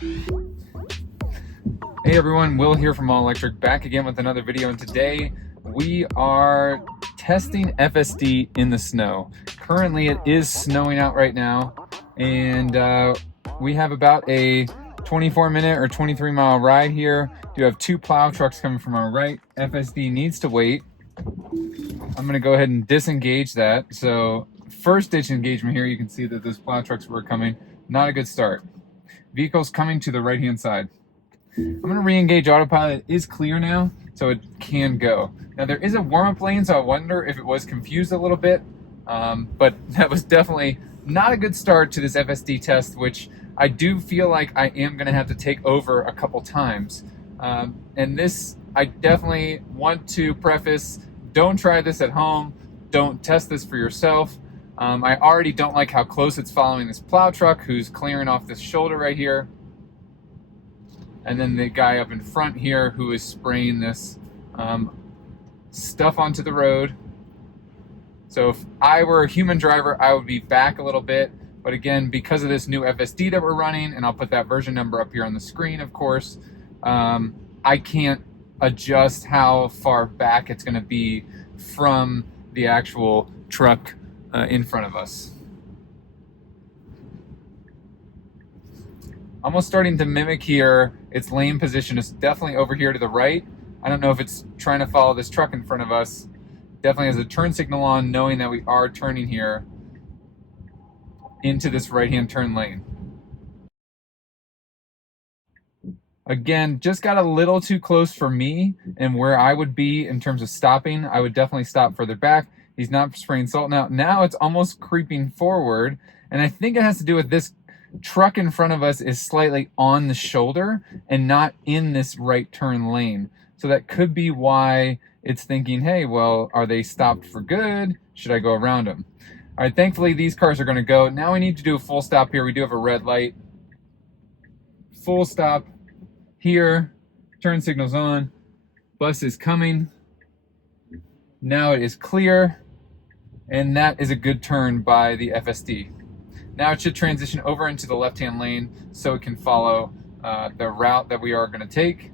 Hey everyone, Will here from All Electric, back again with another video, and today we are testing FSD in the snow. Currently it is snowing out right now, and we have about a 24-minute or 23-mile ride here. We have two plow trucks coming from our right. FSD needs to wait. I'm going to go ahead and disengage that. So first ditch engagement here, you can see that those plow trucks were coming. Not a good start. Vehicles coming to the right-hand side. I'm going to re-engage autopilot. It is clear now, so it can go. Now there is a warm-up lane, so I wonder if it was confused a little bit, but that was definitely not a good start to this FSD test, which I do feel like I am going to have to take over a couple times. And this, I definitely want to preface, don't try this at home. Don't test this for yourself. I already don't like how close it's following this plow truck who's clearing off this shoulder right here. And then the guy up in front here who is spraying this stuff onto the road. So if I were a human driver, I would be back a little bit. But again, because of this new FSD that we're running, and I'll put that version number up here on the screen, of course, I can't adjust how far back it's going to be from the actual truck in front of us. Almost starting to mimic here. Its lane position is definitely over here to the right. I don't know if it's trying to follow this truck in front of us. Definitely has a turn signal on, knowing that we are turning here into this right-hand turn lane. Again, just got a little too close for me and where I would be in terms of stopping. I would definitely stop further back. He's not spraying salt now. Now it's almost creeping forward, and I think it has to do with this truck in front of us is slightly on the shoulder and not in this right turn lane. So that could be why it's thinking, hey, well, are they stopped for good? Should I go around them? All right, thankfully these cars are going to go. Now we need to do a full stop here. We do have a red light. Full stop here. Turn signal's on. Bus is coming. Now it is clear. And that is a good turn by the FSD. Now it should transition over into the left-hand lane so it can follow the route that we are going to take.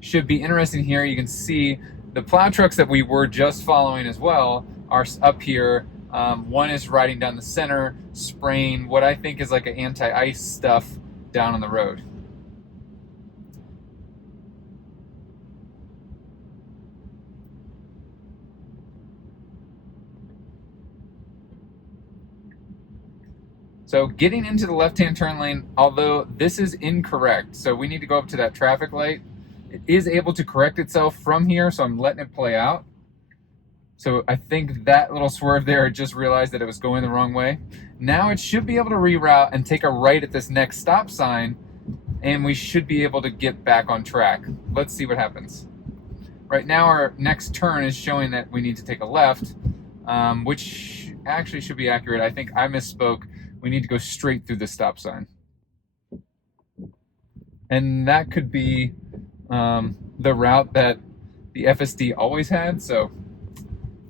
Should be interesting here. You can see the plow trucks that we were just following as well are up here. One is riding down the center, spraying what I think is like an anti-ice stuff down on the road. So getting into the left-hand turn lane, although this is incorrect, so we need to go up to that traffic light. It is able to correct itself from here, so I'm letting it play out. So I think that little swerve there, I just realized that it was going the wrong way. Now it should be able to reroute and take a right at this next stop sign, and we should be able to get back on track. Let's see what happens. Right now our next turn is showing that we need to take a left, which actually should be accurate. I think I misspoke. We need to go straight through the stop sign. And that could be the route that the FSD always had, so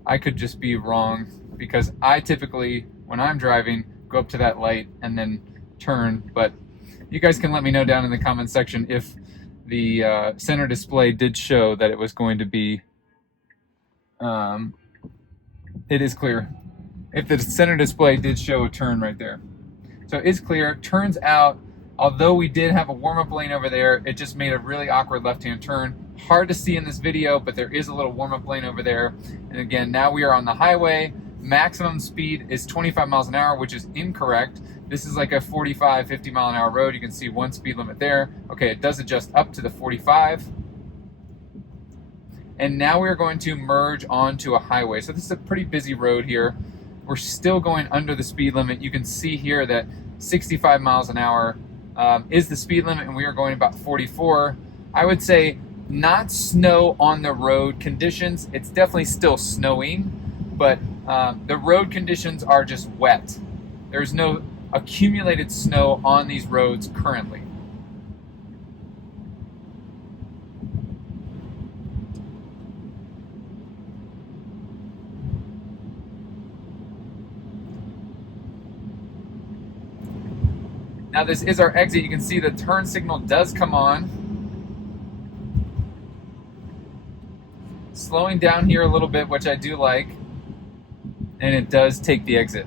I could just be wrong, because I typically, when I'm driving, go up to that light and then turn. But you guys can let me know down in the comment section if the center display did show that it was going to be, it is clear. If the center display did show a turn right there. So it's clear. Turns out, although we did have a warm-up lane over there, it just made a really awkward left-hand turn. Hard to see in this video, but there is a little warm-up lane over there. And again, now we are on the highway. Maximum speed is 25 miles an hour, which is incorrect. This is like a 45, 50 mile an hour road. You can see one speed limit there. Okay, it does adjust up to the 45. And now we are going to merge onto a highway. So this is a pretty busy road here. We're still going under the speed limit. You can see here that 65 miles an hour is the speed limit, and we are going about 44. I would say not snow on the road conditions. It's definitely still snowing, but the road conditions are just wet. There's no accumulated snow on these roads currently. Now this is our exit. You can see the turn signal does come on. Slowing down here a little bit, which I do like, and it does take the exit.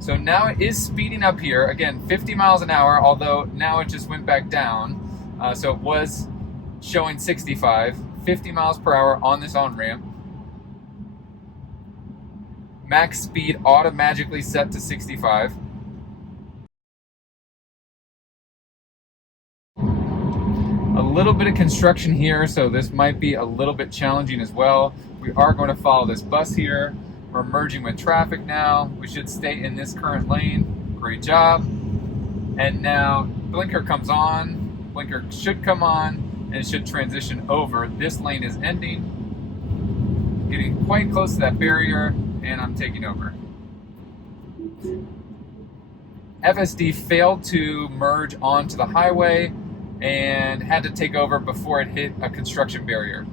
So now it is speeding up here. Again, 50 miles an hour, although now it just went back down. So it was showing 65, 50 miles per hour on this on-ramp. Max speed automatically set to 65. A little bit of construction here, so this might be a little bit challenging as well. We are going to follow this bus here. We're merging with traffic now. We should stay in this current lane. Great job. And now blinker comes on. Blinker should come on, and it should transition over. This lane is ending. Getting quite close to that barrier, and I'm taking over. FSD failed to merge onto the highway and had to take over before it hit a construction barrier.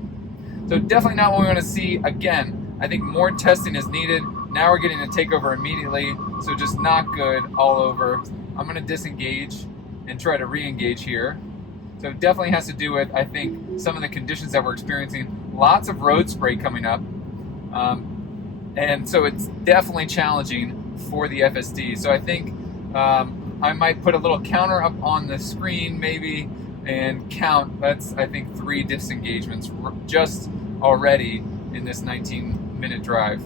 So definitely not what we want to see. Again, I think more testing is needed. Now we're getting a takeover immediately, so just not good all over. I'm going to disengage and try to re-engage here. So it definitely has to do with, I think, some of the conditions that we're experiencing. Lots of road spray coming up. And so it's definitely challenging for the FSD. So I think I might put a little counter up on the screen maybe and count. That's, I think, 3 disengagements just already in this 19-minute drive.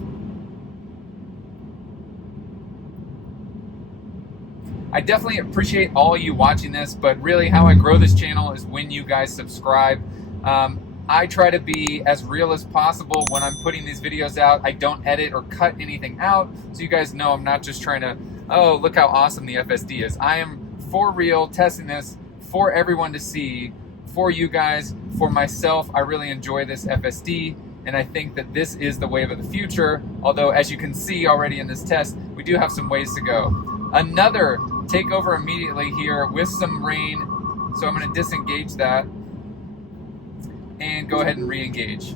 I definitely appreciate all you watching this, but really how I grow this channel is when you guys subscribe. I try to be as real as possible when I'm putting these videos out. I don't edit or cut anything out, so you guys know I'm not just trying to, oh, look how awesome the FSD is. I am for real, testing this for everyone to see, for you guys, for myself. I really enjoy this FSD, and I think that this is the wave of the future, although as you can see already in this test, we do have some ways to go. Another takeover immediately here with some rain, so I'm going to disengage that and go ahead and re-engage.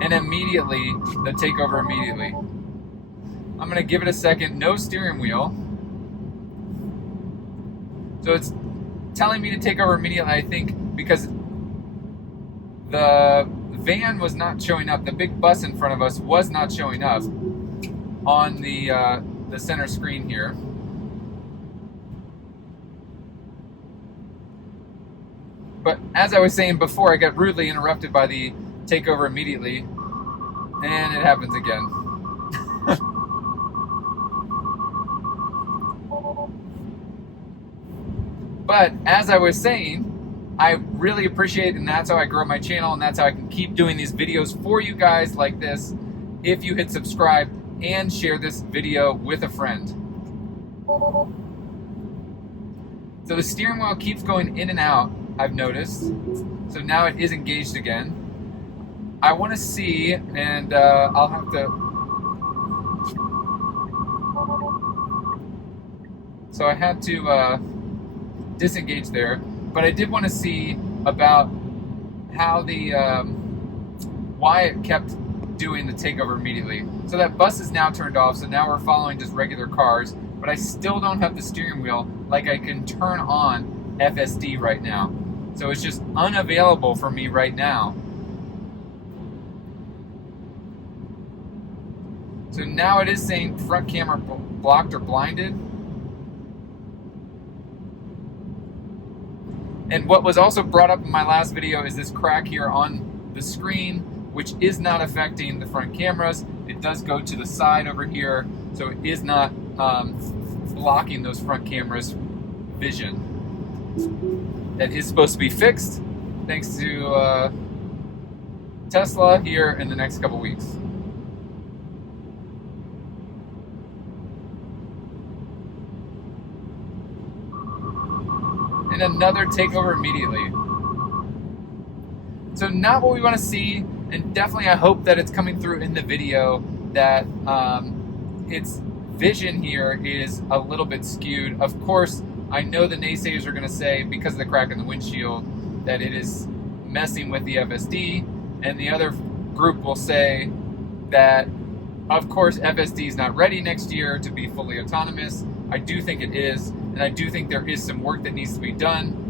And immediately, the takeover immediately. I'm going to give it a second, no steering wheel. So it's telling me to take over immediately, I think, because the van was not showing up. The big bus in front of us was not showing up on the center screen here. But as I was saying before, I got rudely interrupted by the takeover immediately, and it happens again. But as I was saying, I really appreciate it, and that's how I grow my channel, and that's how I can keep doing these videos for you guys like this, if you hit subscribe and share this video with a friend. So the steering wheel keeps going in and out, I've noticed. So now it is engaged again. I want to see, and I'll have to... So I had to disengage there, but I did want to see about how the why it kept doing the takeover immediately. So that bus is now turned off, so now we're following just regular cars, but I still don't have the steering wheel like I can turn on FSD right now. So it's just unavailable for me right now. So now it is saying front camera blocked or blinded. And what was also brought up in my last video is this crack here on the screen, which is not affecting the front cameras. It does go to the side over here, so it is not blocking those front cameras' vision. That is supposed to be fixed, thanks to Tesla here in the next couple weeks. And another takeover immediately. So not what we want to see, and definitely I hope that it's coming through in the video that its vision here is a little bit skewed. Of course, I know the naysayers are going to say, because of the crack in the windshield, that it is messing with the FSD, and the other group will say that, of course, FSD is not ready next year to be fully autonomous. I do think it is, and I do think there is some work that needs to be done.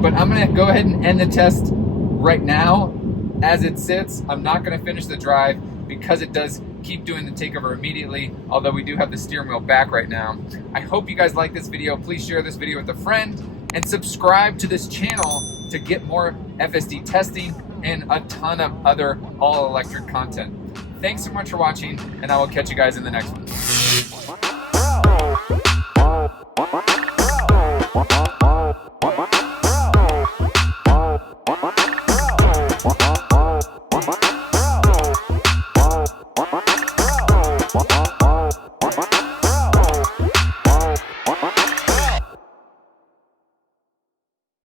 But I'm going to go ahead and end the test right now as it sits. I'm not going to finish the drive because it does keep doing the takeover immediately, although we do have the steering wheel back right now. I hope you guys like this video. Please share this video with a friend and subscribe to this channel to get more FSD testing and a ton of other all-electric content. Thanks so much for watching, and I will catch you guys in the next one.